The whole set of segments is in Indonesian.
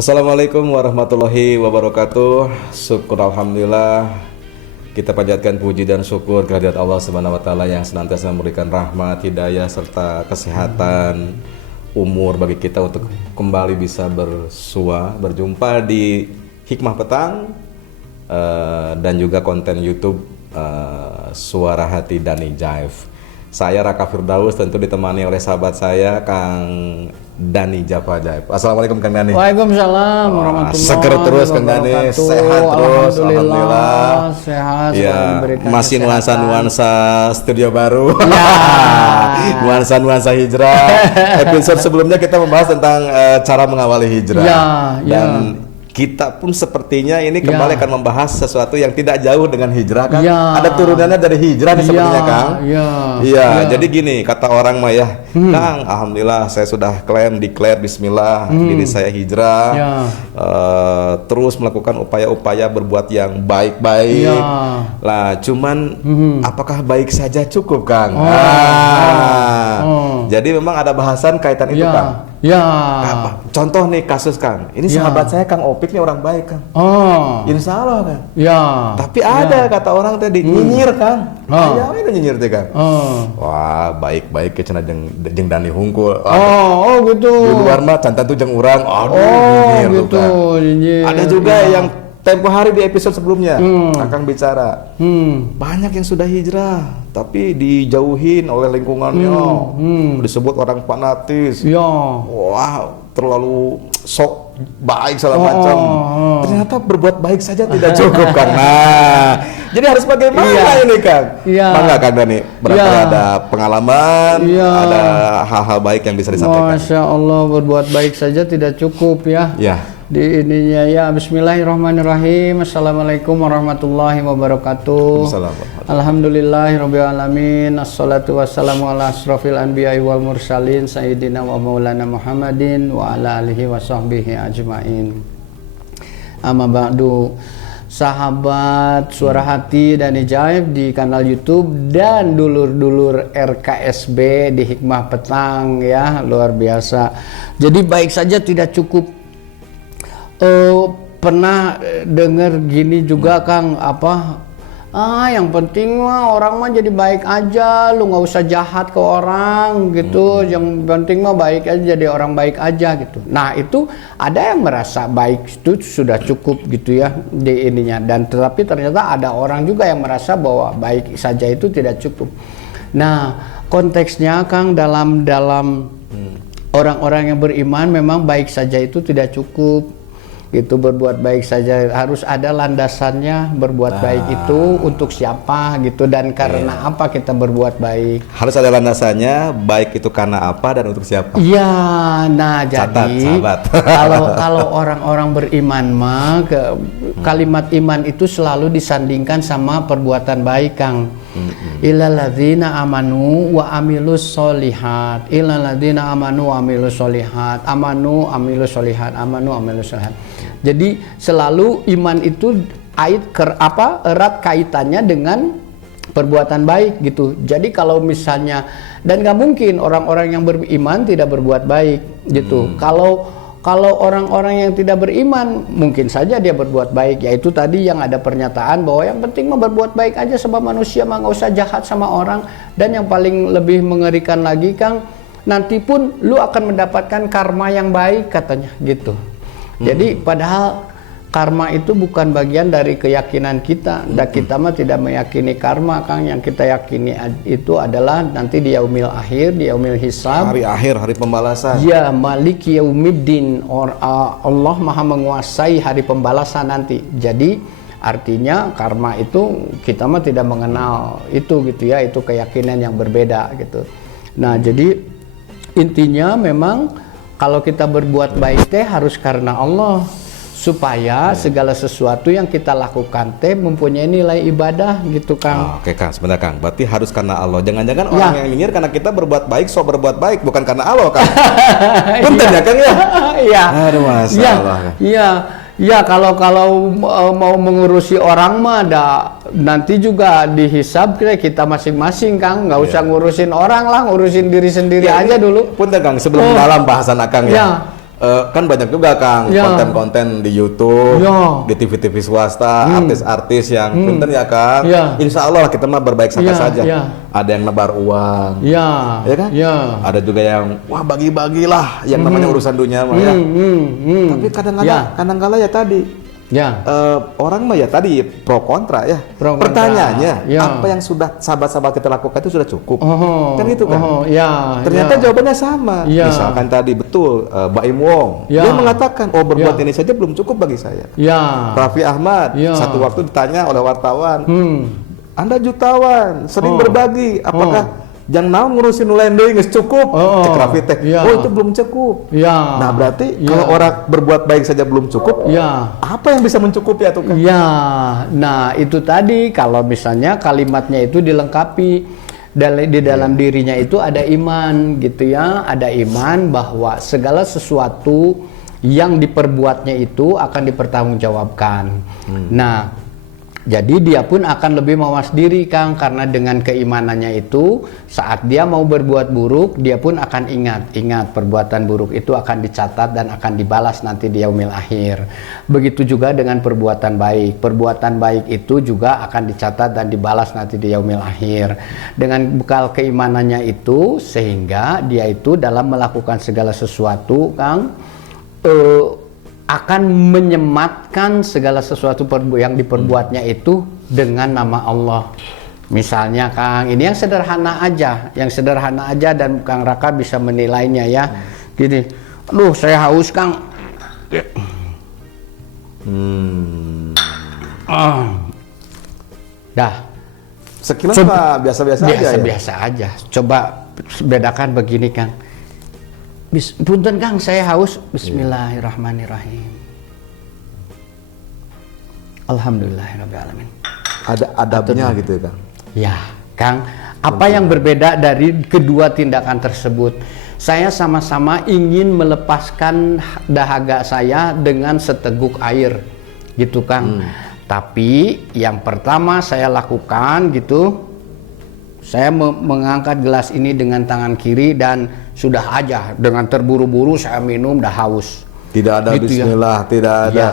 Assalamualaikum warahmatullahi wabarakatuh. Syukur alhamdulillah. Kita panjatkan puji dan syukur kehadirat Allah Subhanahu wa taala yang senantiasa memberikan rahmat, hidayah serta kesehatan, umur bagi kita untuk kembali bisa berjumpa di Hikmah Petang dan juga konten YouTube Suara Hati Dani Jaif. Saya Raka Firdaus tentu ditemani oleh sahabat saya Kang Dani Japa Jaif. Assalamualaikum Kang Dani. Waalaikumsalam warahmatullahi seger terus Kang Dani, sehat terus, alhamdulillah. Sehat, ya, masih nuansa-nuansa studio baru. Ya. Nuansa-nuansa hijrah. Episode sebelumnya kita membahas tentang cara mengawali hijrah. Ya, dan kita pun sepertinya ini kembali akan membahas sesuatu yang tidak jauh dengan hijrah kan? Ada turunannya dari hijrah nih sepertinya Kang. Iya. Jadi gini kata orang mah ya, Kang, alhamdulillah saya sudah declare Bismillah diri saya hijrah, terus melakukan upaya-upaya berbuat yang baik-baik. Lah, cuman apakah baik saja cukup Kang? Jadi memang ada bahasan kaitan itu Kang. Contoh nih kasus Kang, ini sahabat saya Kang Opik nih orang baik Kang. Insya Allah Kang. Tapi ada kata orang tadi nyinyir Kang. Ayo itu nyinyir teh Kang. Wah baik-baik ke cenah jeung Dani hungkul. Gitu. Di luar mah cantan tuh jeung urang. Nyinyir gitu. Kan. Ada juga yang tempo hari di episode sebelumnya Akang bicara banyak yang sudah hijrah tapi dijauhin oleh lingkungannya, disebut orang fanatis, wah terlalu sok baik segala macam. Ternyata berbuat baik saja tidak cukup Kang. Nah, jadi harus bagaimana ini Kang? Bangga Kang Dani, berarti ada pengalaman, ada hal-hal baik yang bisa disampaikan. Masya Allah, berbuat baik saja tidak cukup ya. Di ininya ya. Bismillahirrahmanirrahim. Assalamualaikum warahmatullahi wabarakatuh. Alhamdulillahirabbil alamin. Assalatu wassalamu ala asrofil anbiya'i wal mursalin sayyidina wa maulana Muhammadin wa ala alihi wa sahbihi ajmain. Amma ba'du. Sahabat Suara Hati Dani Jaif di kanal YouTube dan dulur-dulur RKSB di Hikmah Petang ya, luar biasa. Jadi baik saja tidak cukup. Pernah dengar gini juga Kang, yang penting mah orang mah jadi baik aja, lu nggak usah jahat ke orang gitu, yang penting mah baik aja, jadi orang baik aja gitu. Nah itu ada yang merasa baik itu sudah cukup gitu ya di ininya, dan tetapi ternyata ada orang juga yang merasa bahwa baik saja itu tidak cukup. Nah konteksnya Kang dalam orang-orang yang beriman memang baik saja itu tidak cukup. Gitu, berbuat baik saja harus ada landasannya. Berbuat baik itu untuk siapa gitu, dan karena apa kita berbuat baik, harus ada landasannya. Baik itu karena apa dan untuk siapa. Nah jadi kalau orang-orang beriman mah kalimat iman itu selalu disandingkan sama perbuatan baik Kang. Illalladzina amanu wa amilus solihat. Illalladzina amanu wa amilus solihat. Amanu amilus solihat. Amanu amilus solihat. Jadi selalu iman itu erat kaitannya dengan perbuatan baik gitu. Jadi kalau misalnya, dan gak mungkin orang-orang yang beriman tidak berbuat baik gitu. Kalau orang-orang yang tidak beriman mungkin saja dia berbuat baik, yaitu tadi yang ada pernyataan bahwa yang penting mah berbuat baik aja sama manusia, mah nggak usah jahat sama orang. Dan yang paling lebih mengerikan lagi Kang, nanti pun lu akan mendapatkan karma yang baik katanya gitu. Jadi padahal karma itu bukan bagian dari keyakinan kita. Dan kita mah tidak meyakini karma Kang. Yang kita yakini itu adalah nanti di yaumil akhir, di yaumil hisab, hari akhir, hari pembalasan. Ya, Malik Yaumiddin, Allah Maha menguasai hari pembalasan nanti. Jadi artinya karma itu kita mah tidak mengenal itu gitu ya, itu keyakinan yang berbeda gitu. Nah, jadi intinya memang kalau kita berbuat baik teh harus karena Allah, supaya segala sesuatu yang kita lakukan teh mempunyai nilai ibadah gitu Kang. Oke Kang, sebentar Kang. Berarti harus karena Allah. Jangan-jangan orang yang nyinyir karena kita berbuat baik, berbuat baik bukan karena Allah Kang. Punten ya Kang ya? Iya. Aduh masalah. Ya kalau mau mengurusi orang mah nanti juga dihisab kita masing-masing Kang, nggak usah ngurusin orang lah, ngurusin diri sendiri aja dulu. Punten Kang, sebelum dalam bahasan Kang ya. kan banyak juga Kang Ya. konten-konten di YouTube, Ya. di TV-TV swasta, artis-artis yang punten ya Kang. Ya. Insya Allah kita mah berbaik sangka Ya, saja. ya. Ada yang nebar uang, Ya, ya kan? ya. Ada juga yang wah bagi-bagilah yang namanya urusan dunia mah ya. Tapi kadang-kala ya tadi Ya. orang mah ya tadi pro kontra ya. Pro kontra. Pertanyaannya, Ya. apa yang sudah sahabat-sahabat kita lakukan itu sudah cukup? Oh, Kan gitu kan? oh, ya, Ternyata ya. jawabannya sama. Ya. Misalkan tadi betul Baim Wong, Ya. dia mengatakan, oh berbuat Ya. ini saja belum cukup bagi saya. Ya. Raffi Ahmad, Ya. satu waktu ditanya oleh wartawan, Hmm. Anda jutawan, sering Oh. berbagi, apakah jangan naon ngurusin lending geus cukup? Oh. Cek Raffi teh, Ya. oh itu belum cukup. Ya. Nah berarti Ya. kalau orang berbuat baik saja belum cukup, Ya. apa yang bisa mencukupi atau kan? Ya, nah itu tadi kalau misalnya kalimatnya itu dilengkapi di dalam dirinya itu ada iman gitu ya, ada iman bahwa segala sesuatu yang diperbuatnya itu akan dipertanggungjawabkan. Nah, jadi dia pun akan lebih mawas diri Kang, karena dengan keimanannya itu saat dia mau berbuat buruk dia pun akan ingat perbuatan buruk itu akan dicatat dan akan dibalas nanti di yaumil akhir. Begitu juga dengan perbuatan baik itu juga akan dicatat dan dibalas nanti di yaumil akhir. Dengan bekal keimanannya itu sehingga dia itu dalam melakukan segala sesuatu Kang akan menyematkan segala sesuatu yang diperbuatnya itu dengan nama Allah. Misalnya Kang, ini yang sederhana aja dan Kang Raka bisa menilainya ya. Gini, aduh saya haus Kang. Dah. Sekilas mah biasa-biasa aja ya. Biasa aja. Coba bedakan begini Kang. Punten Kang, saya haus. Bismillahirrahmanirrahim. Alhamdulillahirrahmanirrahim. Ada adabnya gitu ya Kang. Ya, Kang. Apa yang berbeda dari kedua tindakan tersebut? Saya sama-sama ingin melepaskan dahaga saya dengan seteguk air, gitu Kang. Tapi yang pertama saya lakukan gitu, saya mengangkat gelas ini dengan tangan kiri dan sudah aja dengan terburu-buru saya minum dah haus. Tidak ada Gitu ya. bismillah, tidak ada. Ya.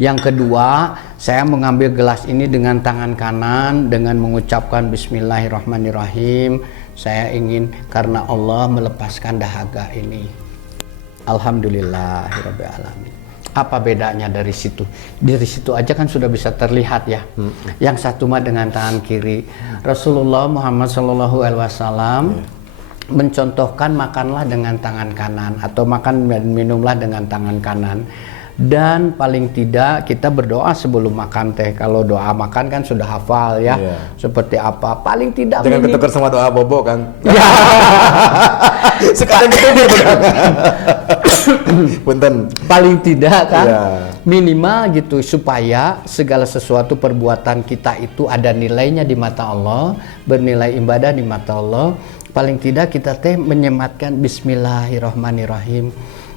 Yang kedua, saya mengambil gelas ini dengan tangan kanan dengan mengucapkan bismillahirrahmanirrahim. Saya ingin karena Allah melepaskan dahaga ini. Alhamdulillahirabbil alamin. Apa bedanya dari situ? Dari situ aja kan sudah bisa terlihat ya. Yang satu mah dengan tangan kiri. Rasulullah Muhammad SAW mencontohkan makanlah dengan tangan kanan atau makan dan minumlah dengan tangan kanan. Dan paling tidak kita berdoa sebelum makan teh. Kalau doa makan kan sudah hafal ya. Iya. Seperti apa? Paling tidak Jangan minim- ketukar sama doa bobo kan. Ya. Sekarang gitu dia punten. Paling tidak kan Iya. minimal gitu supaya segala sesuatu perbuatan kita itu ada nilainya di mata Allah, bernilai ibadah di mata Allah. Paling tidak kita teh menyematkan bismillahirrahmanirrahim.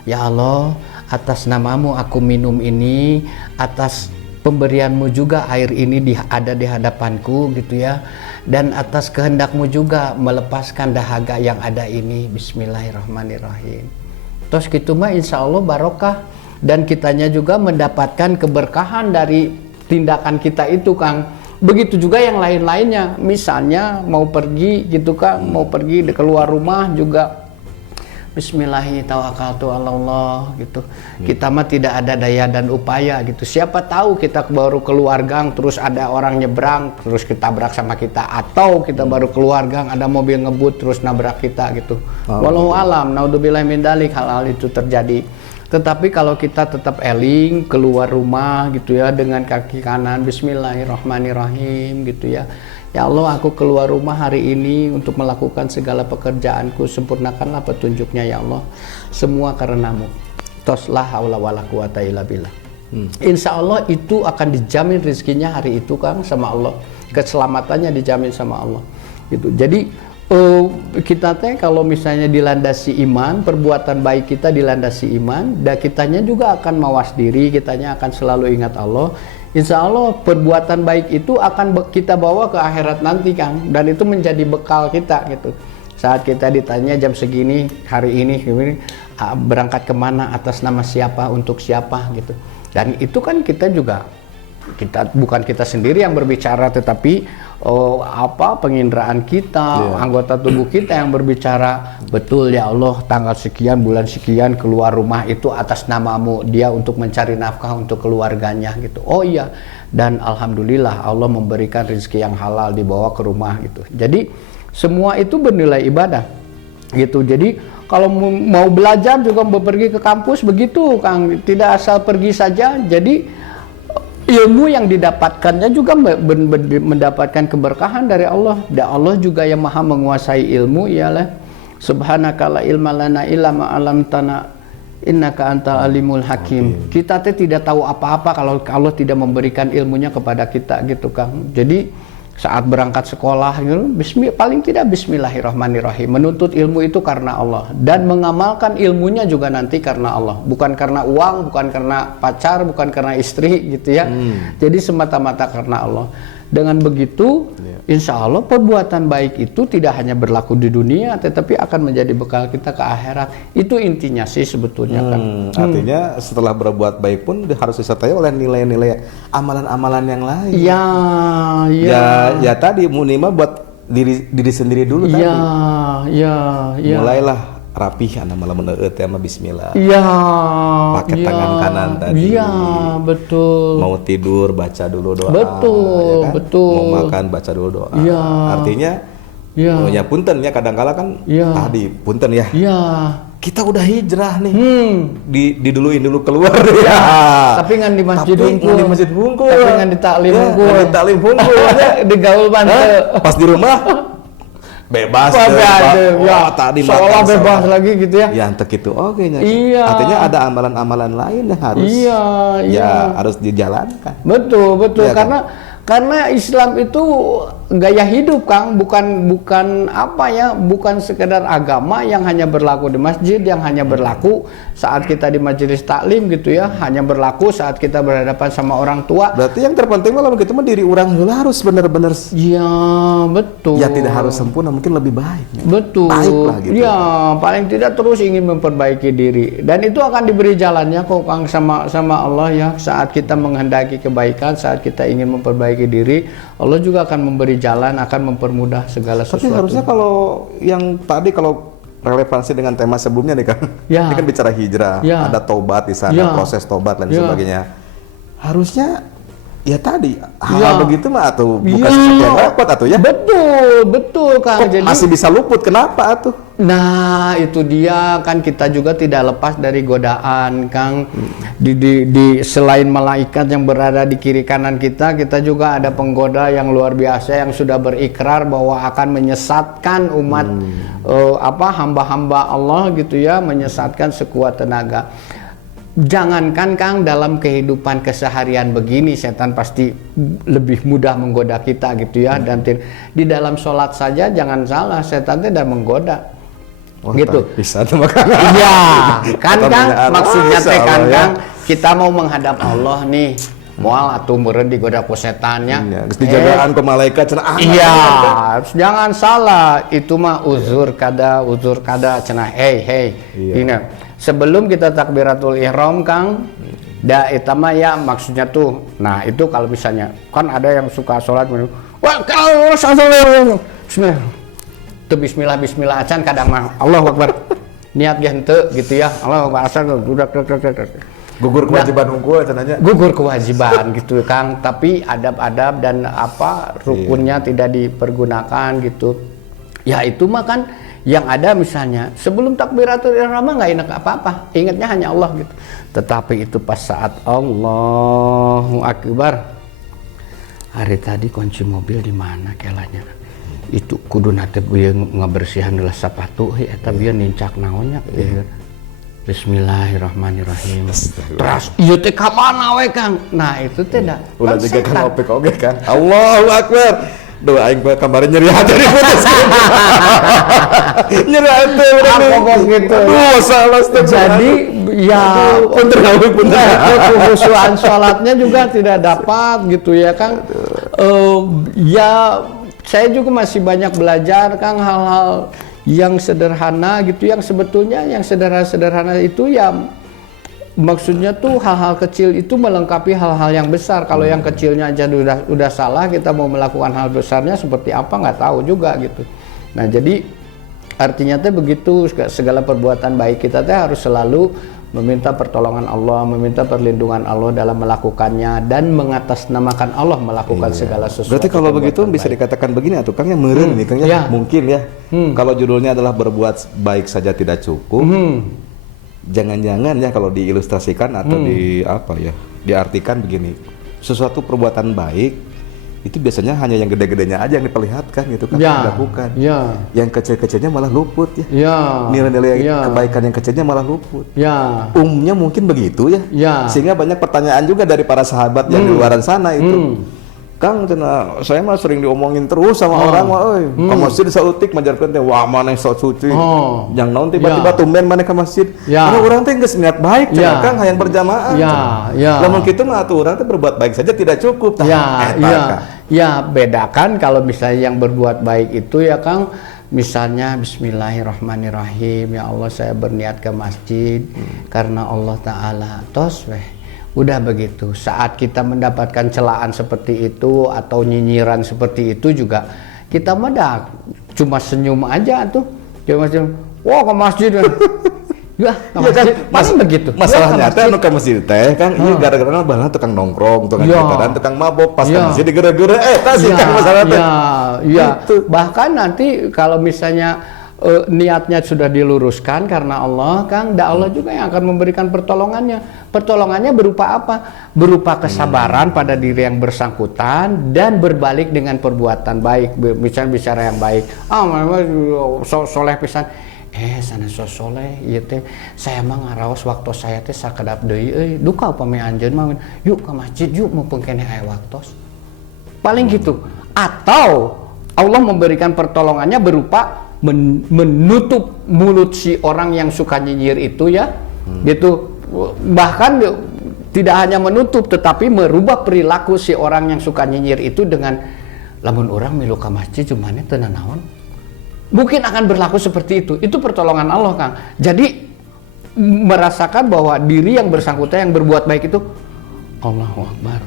Ya Allah, atas namamu aku minum ini, atas pemberianmu juga air ini ada di hadapanku gitu ya, dan atas kehendakmu juga melepaskan dahaga yang ada ini. Bismillahirrahmanirrahim. Terus gitu mah insya Allah barokah, dan kitanya juga mendapatkan keberkahan dari tindakan kita itu Kang. Begitu juga yang lain-lainnya, misalnya mau pergi gitu Kang, mau pergi keluar rumah juga Bismillahirrahmanirrahim gitu. Kita mah tidak ada daya dan upaya gitu. Siapa tahu kita baru keluar gang terus ada orang nyebrang terus ketabrak sama kita, atau kita baru keluar gang ada mobil ngebut terus nabrak kita gitu. Wallahu alam, naudzubillah min dalik, hal-hal itu terjadi. Tetapi kalau kita tetap eling keluar rumah gitu ya dengan kaki kanan bismillahirrahmanirrahim gitu ya. Ya Allah, aku keluar rumah hari ini untuk melakukan segala pekerjaanku, sempurnakanlah petunjuknya ya Allah, semua karenamu. Toslah haula wala quwata illa billah. Insya Allah itu akan dijamin rezekinya hari itu Kang sama Allah, keselamatannya dijamin sama Allah gitu. Jadi kita teh kalau misalnya dilandasi iman, perbuatan baik kita dilandasi iman, dan kitanya juga akan mawas diri, kitanya akan selalu ingat Allah. Insya Allah perbuatan baik itu akan kita bawa ke akhirat nanti Kang, dan itu menjadi bekal kita gitu. Saat kita ditanya jam segini hari ini berangkat kemana, atas nama siapa, untuk siapa gitu. Dan itu kan kita juga bukan kita sendiri yang berbicara, tetapi penginderaan kita, anggota tubuh kita yang berbicara. Betul ya Allah, tanggal sekian bulan sekian keluar rumah itu atas namamu, dia untuk mencari nafkah untuk keluarganya gitu. Oh iya, dan alhamdulillah Allah memberikan rezeki yang halal dibawa ke rumah gitu. Jadi semua itu bernilai ibadah gitu. Jadi kalau mau belajar juga mau pergi ke kampus begitu Kang, tidak asal pergi saja. Jadi ilmu yang didapatkannya juga mendapatkan keberkahan dari Allah. Dan Allah juga yang maha menguasai ilmu, ialah subhanaka la ilma lana illa ma 'allamtana innaka antal alimul hakim. Kita tidak tahu apa-apa kalau Allah tidak memberikan ilmunya kepada kita gitu Kang. Jadi saat berangkat sekolah paling tidak bismillahirrahmanirrahim, menuntut ilmu itu karena Allah, dan mengamalkan ilmunya juga nanti karena Allah, bukan karena uang, bukan karena pacar, bukan karena istri gitu ya. Jadi semata-mata karena Allah. Dengan begitu insya Allah perbuatan baik itu tidak hanya berlaku di dunia, tetapi akan menjadi bekal kita ke akhirat. Itu intinya sih sebetulnya kan. Artinya setelah berbuat baik pun harus disertai oleh nilai-nilai amalan-amalan yang lain. Ya tadi minimal buat diri sendiri dulu tadi. Mulailah rapih anak malam meneut sama bismillah. Pakai tangan kanan tadi. Betul. Mau tidur baca dulu doa. Betul, ya kan? betul. Mau makan baca dulu doa. Artinya ya punten ya, kadang-kala kan tadi punten ya. Kita udah hijrah nih. Diduluin dulu keluar ya. Tapi ngan di masjid hungkul. Di masjid hungkul. Tapi ngan di taklim hungkul. Di taklim hungkul aja di gaul bantu. Pas di rumah bebas tadi seolah bebas lagi gitu ya. Ya entek itu artinya ada amalan-amalan lain yang harus harus dijalankan. Betul karena Islam itu gaya hidup Kang, bukan sekedar agama yang hanya berlaku di masjid, yang hanya berlaku saat kita di majelis taklim gitu ya, hanya berlaku saat kita berhadapan sama orang tua. Berarti yang terpenting malah begitu mah diri orang heula harus benar-benar betul. Ya tidak harus sempurna, mungkin lebih baik. Betul. Baiklah gitu. Paling tidak terus ingin memperbaiki diri, dan itu akan diberi jalannya kok Kang sama Allah ya. Saat kita menghendaki kebaikan, saat kita ingin memperbaiki diri, Allah juga akan memberi jalan, akan mempermudah segala sesuatu. Tapi harusnya kalau yang tadi kalau relevansi dengan tema sebelumnya nih Kang, ini kan bicara hijrah, ada tobat di sana, proses tobat dan sebagainya. Harusnya ya tadi hal begitu mah atau bukan sesuatu yang repot atau ya. Betul Kang. Kok jadi masih bisa luput, kenapa atuh? Nah itu dia kan, kita juga tidak lepas dari godaan Kang. Di selain malaikat yang berada di kiri kanan kita juga ada penggoda yang luar biasa yang sudah berikrar bahwa akan menyesatkan umat hamba-hamba Allah gitu ya, menyesatkan sekuat tenaga. Jangankan Kang dalam kehidupan keseharian begini, setan pasti lebih mudah menggoda kita gitu ya. Dan di dalam sholat saja jangan salah, setan tidak menggoda. Gitu. Bisa tuh makanya. Iya, kan Kang, maksudnya kan Kang, kita mau menghadap Allah nih. Moal atuh meureun digoda ku setannya. Geus dijagaan ku malaikat cenah. Iya, jangan salah, itu mah uzur kada cenah. Ini sebelum kita takbiratul ihram Kang, eta mah ya maksudnya tuh. Nah, itu kalau misalnya kan ada yang suka sholat bismillah acan kadang mah Allahu Akbar. Niat ge henteu gitu ya. Allahu Akbar asal dudak. Gugur kewajiban unggul cenanya. Gugur kewajiban gitu Kang, tapi adab-adab dan rukunnya tidak dipergunakan gitu. Ya itu mah kan yang ada misalnya sebelum takbiratul ihram nggak enak apa-apa, ingatnya hanya Allah gitu. Tetapi itu pas saat Allahu Akbar, hari tadi kunci mobil di mana kelanya? Itu kudu nate gue ngebersihan dulu sepatu, eta bieu nincak naonnya. Bismillahirrahmanirrahim. Terus ieu teh ka mana we Kang? Nah itu teh da. Ulah juga kan opek oge kan. Allahu Akbar. Duh aing kemarin nyeri hati diputus. Nyeri hati urang gitu. Salah jadi ya punten kehusuan salatnya juga tidak dapat gitu ya Kang. Ya saya juga masih banyak belajar Kang, hal-hal yang sederhana gitu, yang sebetulnya yang sederhana-sederhana itu ya maksudnya tuh hal-hal kecil itu melengkapi hal-hal yang besar. Kalau yang kecilnya aja udah salah, kita mau melakukan hal besarnya seperti apa nggak tahu juga gitu. Nah jadi artinya tuh begitu, segala perbuatan baik kita tuh harus selalu meminta pertolongan Allah, meminta perlindungan Allah dalam melakukannya, dan mengatasnamakan Allah melakukan segala sesuatu. Berarti kalau begitu bisa dikatakan begini atuh Kang, yang meureun nih Kang ya. Mungkin ya. Kalau judulnya adalah berbuat baik saja tidak cukup. Jangan-jangan ya kalau diilustrasikan atau di apa ya, diartikan begini, sesuatu perbuatan baik itu biasanya hanya yang gede-gedenya aja yang diperlihatkan gitu kan, dilakukan. Yang kecil-kecilnya malah luput ya. Nilai-nilai kebaikan yang kecilnya malah luput. Umumnya mungkin begitu ya. Sehingga banyak pertanyaan juga dari para sahabat yang di luar sana itu. Kang, saya mah sering diomongin terus sama orang, ke masjid sautik majarkeun teh, wah maneh sok suci. Yang naon tiba-tiba tumben maneh ka masjid. Karena orang teh geus niat baik, Kang, hayang berjamaah. Lamun kitu mah atuh urang teh berbuat baik saja tidak cukup. Ya, bedakan kalau misalnya yang berbuat baik itu ya Kang, misalnya bismillahirrahmanirrahim, ya Allah saya berniat ke masjid karena Allah Ta'ala, tos weh. Udah begitu, saat kita mendapatkan celaan seperti itu atau nyinyiran seperti itu juga, kita mah cuma senyum aja tuh, cuma senyum, wah ke masjid ya, kan, begitu. Masalahnya teh anu ka masjid teh Kang, ieu gara-gara baheula tukang nongkrong, tukang kitaran, tukang mabok, pas ka masjid digere-gere sih Kang masalah teh. Bahkan nanti kalau misalnya niatnya sudah diluruskan karena Allah, Kang, Allah juga yang akan memberikan pertolongannya. Pertolongannya berupa apa? Berupa kesabaran pada diri yang bersangkutan dan berbalik dengan perbuatan baik. Misalnya bicara yang baik. Soleh pisan. Sana soleh ieu teh saya mah ngaraos waktu saya teh sakedap deui duka upami anjeun mah yuk ke masjid yuk mumpung keneh aya waktos. Paling gitu. Atau Allah memberikan pertolongannya berupa menutup mulut si orang yang suka nyinyir itu ya, gitu. Bahkan tidak hanya menutup, tetapi merubah perilaku si orang yang suka nyinyir itu dengan lamun orang milu ka masjid cumane teu nanaon. Mungkin akan berlaku seperti itu. Itu pertolongan Allah, Kang. Jadi merasakan bahwa diri yang bersangkutan yang berbuat baik itu Allahu Akbar.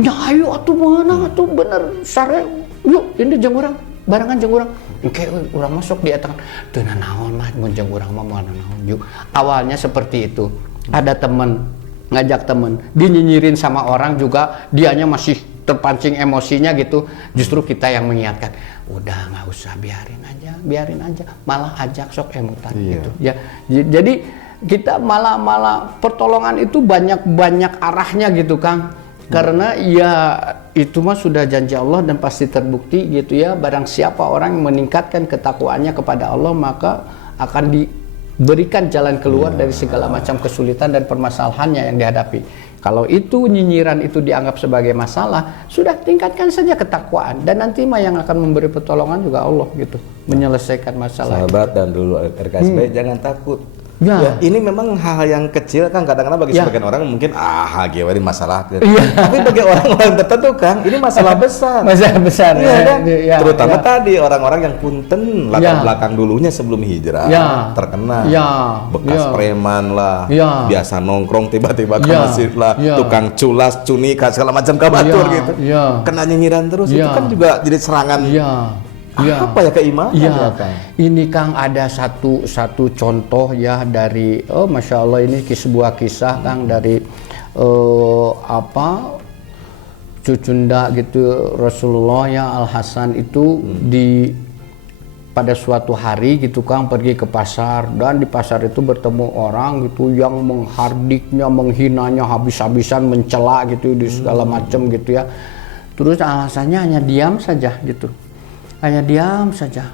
Ya ayo atuh mana atuh bener sare yuk ini jeung urang barengan jeung urang. Oke, urang masuk di eta kan. Teu naon mah mun jeung urang mah moal naon yuk. Awalnya seperti itu. Ada teman ngajak teman dinyinyirin sama orang juga, dianya masih terpancing emosinya gitu. Justru kita yang mengingatkan, udah nggak usah, biarin aja, malah ajak sok emutan gitu ya. Jadi kita malah pertolongan itu banyak arahnya gitu Kang. Karena ya itu mah sudah janji Allah dan pasti terbukti gitu ya. Barang siapa orang yang meningkatkan ketakwaannya kepada Allah, maka akan diberikan jalan keluar dari segala macam kesulitan dan permasalahannya yang dihadapi. Kalau itu nyinyiran itu dianggap sebagai masalah, sudah tingkatkan saja ketakwaan dan nanti mah yang akan memberi pertolongan juga Allah gitu, menyelesaikan masalah. Sahabat dan dulu RKSB jangan takut. Ya, ini memang hal yang kecil kan, kadang-kadang bagi sebagian orang mungkin gimana masalah tapi bagi orang-orang tertentu Kang, ini masalah besar. Masalah besar kan? Terutama tadi orang-orang yang punten latar belakang dulunya sebelum hijrah terkena bekas preman lah, biasa nongkrong tiba-tiba ke masjid lah, tukang culas, cunika segala macam kabatur gitu, kena nyinyiran terus, itu kan juga jadi serangan. Apa ya keimanan ya Kang? Ini Kang ada satu contoh ya dari Masya Allah, ini sebuah kisah Kang dari cucunda gitu Rasulullah ya, Al Hasan itu pada suatu hari gitu Kang pergi ke pasar, dan di pasar itu bertemu orang gitu yang menghardiknya, menghinanya habis-habisan, mencela gitu di segala macam gitu ya. Terus alasannya hanya diam saja gitu. Hanya diam saja.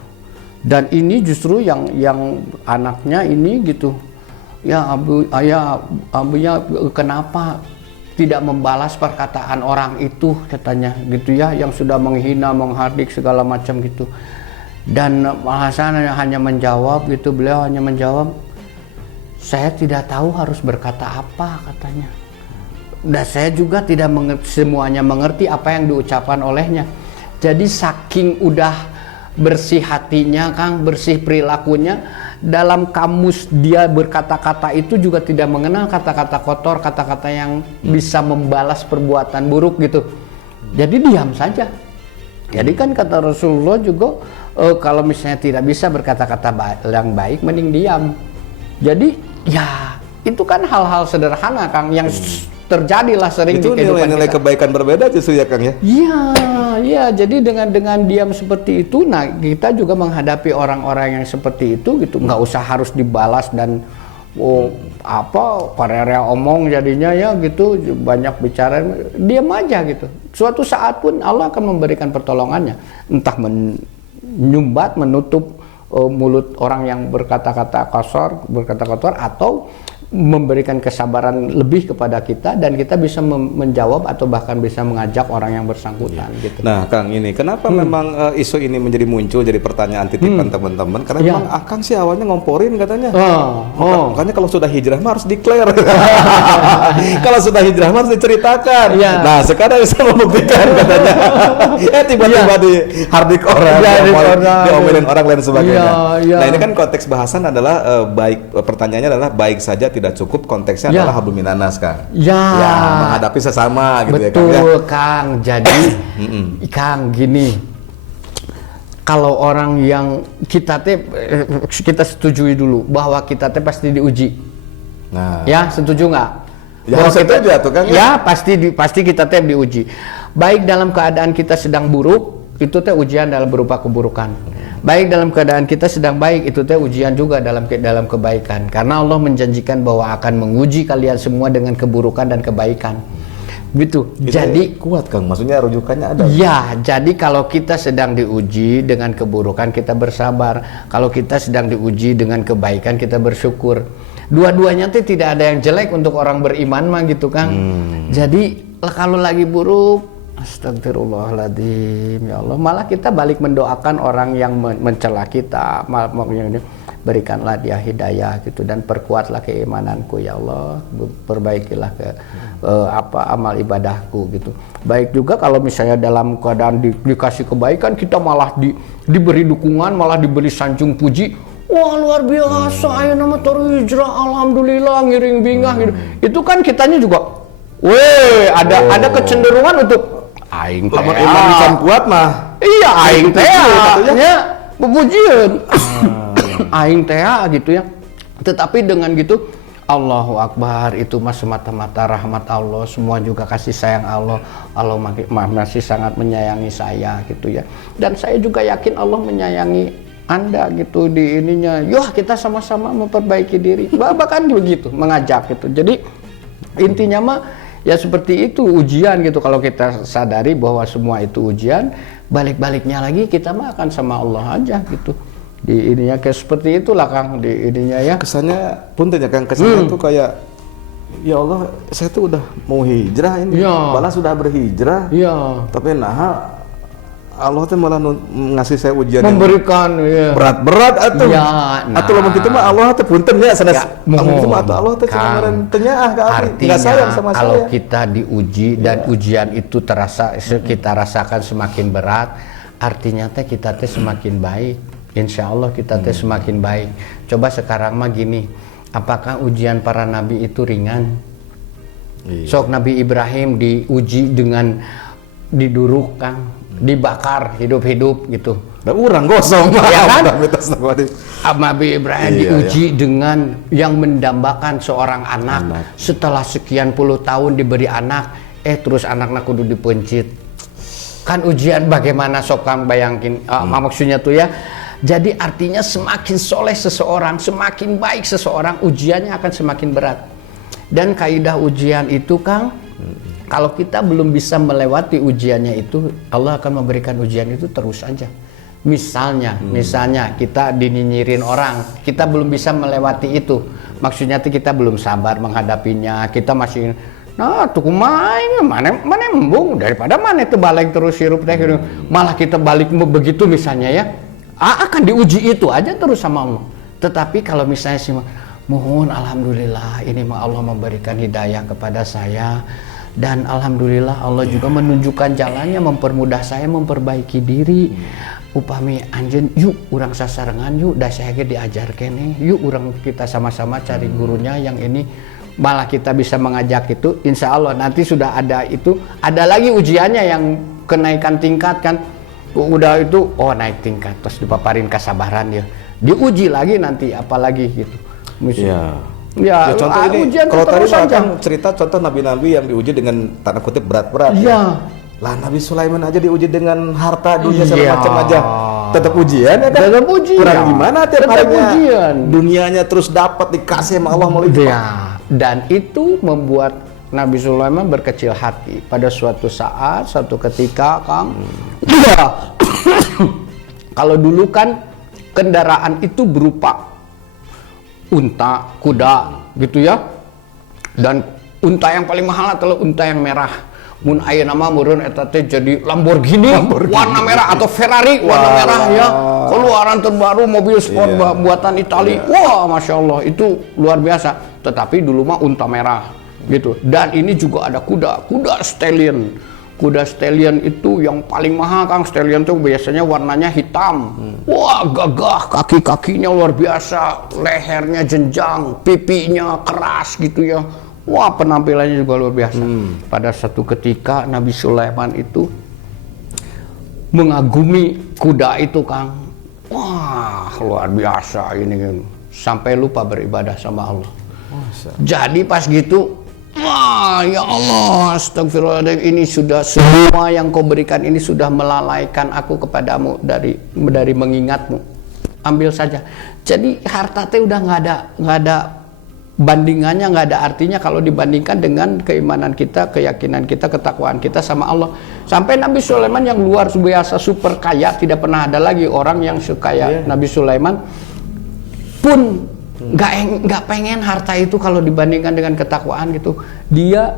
Dan ini justru yang anaknya ini gitu ya, abunya kenapa tidak membalas perkataan orang itu katanya gitu ya, yang sudah menghina, menghardik segala macam gitu. Dan Hasan hanya menjawab gitu, beliau hanya menjawab, saya tidak tahu harus berkata apa katanya, dan saya juga tidak semuanya mengerti apa yang diucapkan olehnya. Jadi saking udah bersih hatinya, Kang, bersih perilakunya. Dalam kamus dia berkata-kata itu juga tidak mengenal kata-kata kotor, kata-kata yang bisa membalas perbuatan buruk gitu. Jadi diam saja. Jadi kan kata Rasulullah juga kalau misalnya tidak bisa berkata-kata yang baik, mending diam. Jadi ya itu kan hal-hal sederhana, Kang, yang terjadilah sering Itu di kehidupan nilai-nilai kita. kebaikan berbeda justru ya Kang ya. Iya. Jadi dengan diam seperti itu, nah kita juga menghadapi orang-orang yang seperti itu gitu, nggak usah harus dibalas dan parere omong jadinya ya gitu, banyak bicara, diam aja gitu. Suatu saat pun Allah akan memberikan pertolongannya, entah menyumbat, menutup mulut orang yang berkata-kata kotor, atau memberikan kesabaran lebih kepada kita dan kita bisa menjawab atau bahkan bisa mengajak orang yang bersangkutan gitu. Nah Kang, ini kenapa memang isu ini menjadi muncul jadi pertanyaan titipan teman-teman, karena memang Akang sih awalnya ngomporin katanya. Makanya kalau sudah hijrah mah harus declare. Kalau sudah hijrah mah harus diceritakan. Nah sekarang bisa membuktikan katanya. Tiba-tiba di hardik orang, diomelin orang lain sebagainya. Nah ini kan konteks bahasan adalah pertanyaannya adalah baik saja tidak cukup, konteksnya adalah hablum minanas, Kang. Menghadapi sesama gitu. Betul, ya Kang ya. Kang. Jadi Kang gini, kalau orang yang kita setujui dulu bahwa kita pasti diuji. Nah, ya setuju nggak? Ya setuju tuh Kang. Ya pasti kita diuji. Baik dalam keadaan kita sedang buruk, itu ujian dalam berupa keburukan. Baik dalam keadaan kita sedang baik, itu ujian juga dalam kebaikan. Karena Allah menjanjikan bahwa akan menguji kalian semua dengan keburukan dan kebaikan. Gitu. Jadi kuat Kang, maksudnya rujukannya ada. Ya, jadi kalau kita sedang diuji dengan keburukan, kita bersabar. Kalau kita sedang diuji dengan kebaikan, kita bersyukur. Dua-duanya tidak ada yang jelek untuk orang beriman mah gitu, Kang. Jadi kalau lagi buruk, astagfirullahaladzim, ya Allah, malah kita balik mendoakan orang yang mencela kita, berikanlah dia hidayah gitu, dan perkuatlah keimananku ya Allah, perbaikilah amal ibadahku gitu. Baik juga kalau misalnya dalam keadaan dikasih kebaikan, kita malah diberi dukungan, malah diberi sanjung puji. Wah luar biasa, ayo nama hijrah, alhamdulillah, ngiring bingah gitu. Itu kan kitanya juga, ada kecenderungan untuk aing teh iman bisa kuat mah. Iya, aing teh ya pujian. Aing teh gitu ya. Tetapi dengan gitu, Allahu Akbar, itu mah semata-mata rahmat Allah, semua juga kasih sayang Allah. Allah masih sangat menyayangi saya gitu ya. Dan saya juga yakin Allah menyayangi Anda gitu di ininya. Yuk kita sama-sama memperbaiki diri. Bahkan begitu, mengajak gitu. Jadi intinya mah ya seperti itu, ujian gitu. Kalau kita sadari bahwa semua itu ujian, balik-baliknya lagi kita mah akan sama Allah aja gitu. Di ininya kayak seperti itulah Kang, di ininya ya. Kesannya punten ya Kang, kesannya tuh kayak ya Allah, saya tuh udah mau hijrah ini. Balas sudah berhijrah. Tapi Allah tuh malah ngasih saya ujian memberikan berat-berat atuh. Atuh lamun kitu mah Allah teh punten ya sanes. Lamun kitu mah Allah teh kemarin ternyaah ka abdi, enggak sayang sama saya. Kalau kita diuji dan ujian itu kita rasakan semakin berat, artinya teh kita teh semakin baik. Insya Allah kita teh semakin baik. Coba sekarang mah gini, apakah ujian para nabi itu ringan? Sok Nabi Ibrahim diuji dengan diduruk Kang, dibakar hidup-hidup gitu. Dan orang gosong ya kan? Nabi Ibrahim diuji dengan yang mendambakan seorang anak. Setelah sekian puluh tahun diberi anak, terus anaknya kudu dipencit. Kan ujian bagaimana sok Kang bayangin, maksudnya tuh ya. Jadi artinya semakin soleh seseorang, semakin baik seseorang, ujiannya akan semakin berat. Dan kaidah ujian itu Kang, kalau kita belum bisa melewati ujiannya itu, Allah akan memberikan ujian itu terus aja. Misalnya kita dinyinyirin orang, kita belum bisa melewati itu. Maksudnya tuh kita belum sabar menghadapinya, kita masih tuh main mana embung daripada mana itu balik terus hirup teh, malah kita balik begitu misalnya ya. Akan diuji itu aja terus sama Allah. Tetapi kalau misalnya sih mohon alhamdulillah ini Allah memberikan hidayah kepada saya. Dan alhamdulillah Allah juga menunjukkan jalannya, mempermudah saya memperbaiki diri. upami anjeun yuk urang sasarengan yuk da saya ge diajar keneh yuk urang kita sama-sama cari gurunya yang ini, malah kita bisa mengajak itu, insya Allah nanti sudah ada itu, ada lagi ujiannya yang kenaikan tingkat kan, udah itu oh naik tingkat terus dipaparin kesabaran ya, diuji lagi nanti apalagi gitu. Iya. Ya, contoh ini ujian kalau tadi terus aja. kan cerita contoh nabi-nabi yang diuji dengan tanda kutip berat-berat. Iya. Ya. Lah Nabi Sulaiman aja diuji dengan harta dunia segala Iya. macam aja. Tetap ujian ya kan? Tetap ujian. Kurang gimana tiap Tetap harinya ujian. dunianya terus dapat dikasih sama Allah melimpah. Ya, dan itu membuat Nabi Sulaiman berkecil hati pada suatu saat, suatu ketika, Kang. Ya. Kalau dulu kan kendaraan itu berupa unta, kuda, gitu ya. Dan unta yang paling mahal adalah unta yang merah. Mun aya nama meureun eta teh jadi Lamborghini warna merah atau Ferrari warna merah ya. Keluaran terbaru mobil sport buatan Itali. Wah, Masya Allah itu luar biasa. Tetapi dulu mah unta merah gitu. Dan ini juga ada kuda stallion. Kuda stallion itu yang paling mahal, Kang. Stallion tuh biasanya warnanya hitam. Wah, gagah, kaki-kakinya luar biasa, lehernya jenjang, pipinya keras gitu ya. Wah, penampilannya juga luar biasa. Pada satu ketika Nabi Sulaiman itu mengagumi kuda itu, Kang. Wah, luar biasa ini. Sampai lupa beribadah sama Allah. Jadi pas gitu, wah, ya Allah, astagfirullahaladzim, ini sudah semua yang kau berikan ini sudah melalaikan aku kepadamu dari mengingatmu. Ambil saja. Jadi harta teh udah nggak ada bandingannya, nggak ada artinya kalau dibandingkan dengan keimanan kita, keyakinan kita, ketakwaan kita sama Allah. Sampai Nabi Sulaiman yang luar biasa super kaya, tidak pernah ada lagi orang yang sekaya Nabi Sulaiman pun nggak pengen harta itu kalau dibandingkan dengan ketakwaan gitu. Dia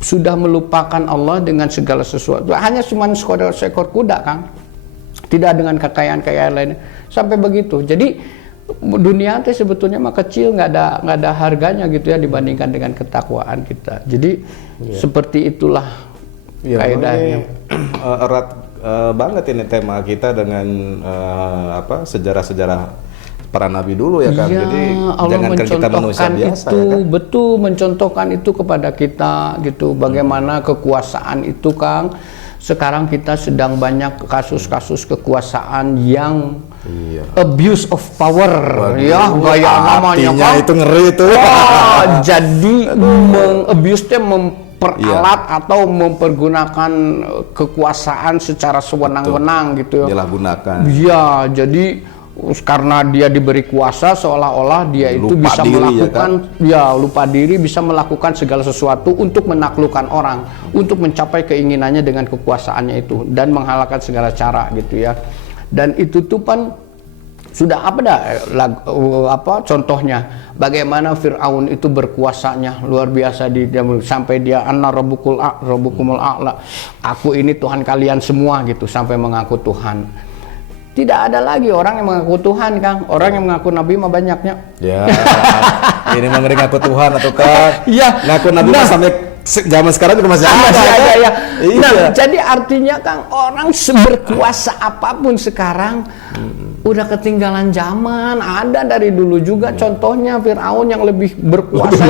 sudah melupakan Allah dengan segala sesuatu. Hanya cuma seekor kuda, Kang. Tidak dengan kekayaan lainnya. Sampai begitu. Jadi dunia teh sebetulnya mah kecil, nggak ada harganya gitu ya dibandingkan dengan ketakwaan kita. Jadi seperti itulah kaidahnya. Erat banget ini tema kita dengan sejarah-sejarah para nabi dulu ya kan. Jadi Allah jangankan kita manusia biasa itu, ya kan? betul mencontohkan itu kepada kita gitu. Bagaimana kekuasaan itu, Kang. Sekarang kita sedang banyak kasus-kasus kekuasaan yang abuse of power. Waduh, ya gaya namanya, Kang. itu ngeri itu. Jadi mengabuse-nya memperalat atau mempergunakan kekuasaan secara sewenang-wenang gitu ya. Disalahgunakan. Iya, jadi karena dia diberi kuasa seolah-olah dia itu bisa melakukan lupa diri, bisa melakukan segala sesuatu untuk menaklukkan orang, untuk mencapai keinginannya dengan kekuasaannya itu dan menghalalkan segala cara gitu ya. Dan itu tuh kan sudah contohnya bagaimana Fir'aun itu berkuasanya luar biasa sampai dia anna rabbukumul a'la, aku ini Tuhan kalian semua gitu, sampai mengaku Tuhan. Tidak ada lagi orang yang mengaku Tuhan, Kang. Orang yang mengaku Nabi mah banyaknya. Ya, ini mengeri ngaku Tuhan atau Kang? Iya. Ngaku Nabi mah sampai zaman sekarang juga masih ada. Ya. Nah, jadi artinya, Kang, orang berkuasa apapun sekarang udah ketinggalan zaman. Ada dari dulu juga contohnya Fir'aun yang lebih berkuasa,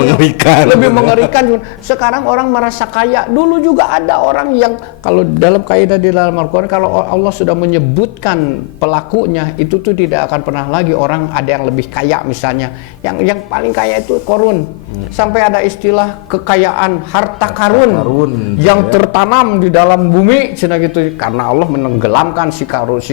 lebih mengerikan. Sekarang orang merasa kaya. Dulu juga ada orang yang kalau dalam kaidah di dalam Al-Quran, kalau Allah sudah menyebutkan pelakunya, itu tuh tidak akan pernah lagi orang ada yang lebih kaya misalnya. Yang paling kaya itu Korun. Sampai ada istilah kekayaan harta karun yang tertanam di dalam bumi, cina gitu. Karena Allah menenggelamkan si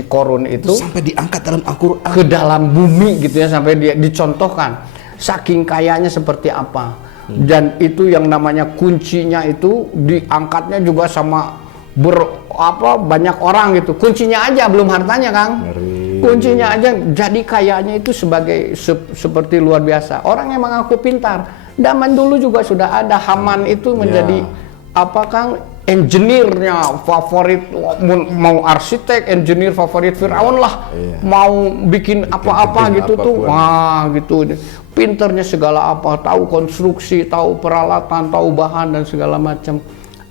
Korun itu sampai diangkat dalam Al-Quran ke dalam bumi gitu ya, sampai dia dicontohkan saking kayanya seperti apa. Dan itu yang namanya kuncinya itu diangkatnya juga sama banyak orang gitu. Kuncinya aja belum hartanya, Kang. Kuncinya aja jadi kayanya itu seperti luar biasa. Orang yang mengaku pintar. Zaman dulu juga sudah ada Haman itu menjadi Kang? Engineer-nya favorit, mau arsitek, engineer favorit Fir'aun lah. Mau bikin apa-apa gitu tuh. Wah, gitu. Pinternya segala apa, tahu konstruksi, tahu peralatan, tahu bahan dan segala macam.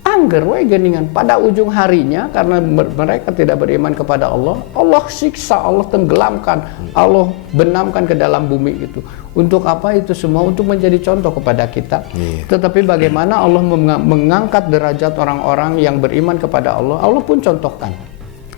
angger we geningan pada ujung harinya karena mereka tidak beriman kepada Allah, Allah siksa, Allah tenggelamkan, Allah benamkan ke dalam bumi itu. Untuk apa itu semua? Untuk menjadi contoh kepada kita. Tetapi bagaimana Allah mengangkat derajat orang-orang yang beriman kepada Allah, Allah pun contohkan.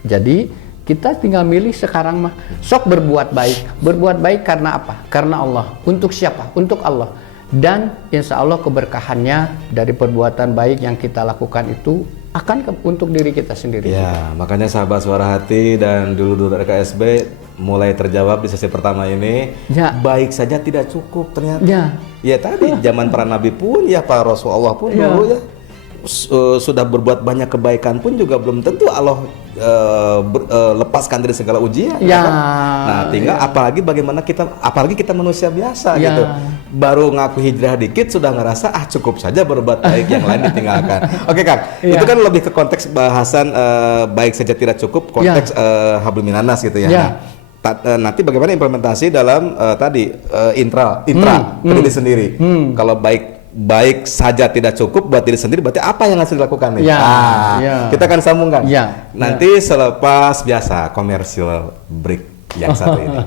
Jadi kita tinggal milih sekarang mah sok berbuat baik. Berbuat baik karena apa? Karena Allah. Untuk siapa? Untuk Allah. Dan insya Allah keberkahannya dari perbuatan baik yang kita lakukan itu akan untuk diri kita sendiri. Ya, makanya sahabat Suara Hati dan dulu RKSB mulai terjawab di sesi pertama ini. Ya. Baik saja tidak cukup ternyata. Ya Tadi zaman para nabi pun ya, para Rasulullah pun dulu ya sudah berbuat banyak kebaikan pun juga belum tentu Allah lepaskan dari segala ujian. Ya. Kan? Nah, tinggal apalagi kita manusia biasa gitu. Baru ngaku hijrah dikit sudah ngerasa cukup saja berbuat baik, yang lain ditinggalkan. Oke Kang, itu kan lebih ke konteks bahasan baik saja tidak cukup, konteks hablum minanas gitu ya. Nah, nanti bagaimana implementasi dalam intra diri sendiri. Kalau baik saja tidak cukup buat diri sendiri, berarti apa yang harus dilakukan nih? Kita akan sambungkan nanti selepas biasa komersial break yang satu ini.